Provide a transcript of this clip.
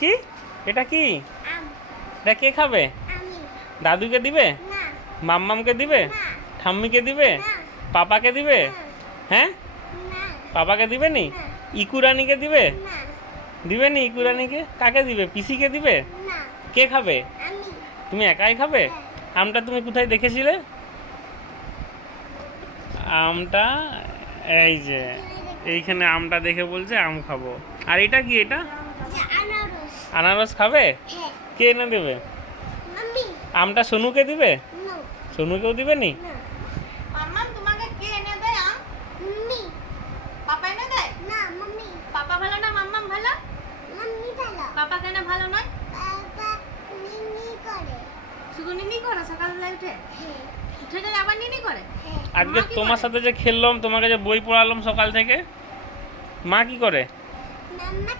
কি এটা কি আম এটা কে খাবে? আমি দাদুকে দিবে? না মাম্মামকে দিবে? না ঠাম্মিকে দিবে? না পাপাকে দিবে? না হ্যাঁ, না পাপাকে দিবে নি? না। ইকুরানিকে দিবে? না দিবে নি ইকুরানিকে? কাকে দিবে? পিসিকে দিবে? না কে খাবে? আমি তুমি একাই খাবে? আমটা তুমি কোথায় দেখেছিলে? আমটা এই যে এইখানে আমটা দেখে বলছে আম খাবো। আর এটা কি? এটা আনারস আনারস খাবে? হ্যাঁ কে এনে দেবে? মাম্মি আমটা সোনুকে দিবে? নো সোনুকেও দিবে নি? না মাম্মাম তোমাকে কে এনে দেয় আম? মাম্মি পাপা এনে দেয়? না মাম্মি পাপা ভালো না মাম্মাম ভালো? মাম্মি ভালো পাপা কেন ভালো নয়? বাবা নিনি করে শুধু নিনি করে সকালবেলায় উঠে? হ্যাঁ উঠে যায় আবার নিনি করে? হ্যাঁ আজকে মা কি তোমার করে? সাথে যে খেললাম, তোমাকে যে বই পড়ালাম সকাল থেকে, মা কি করে? মাম্মা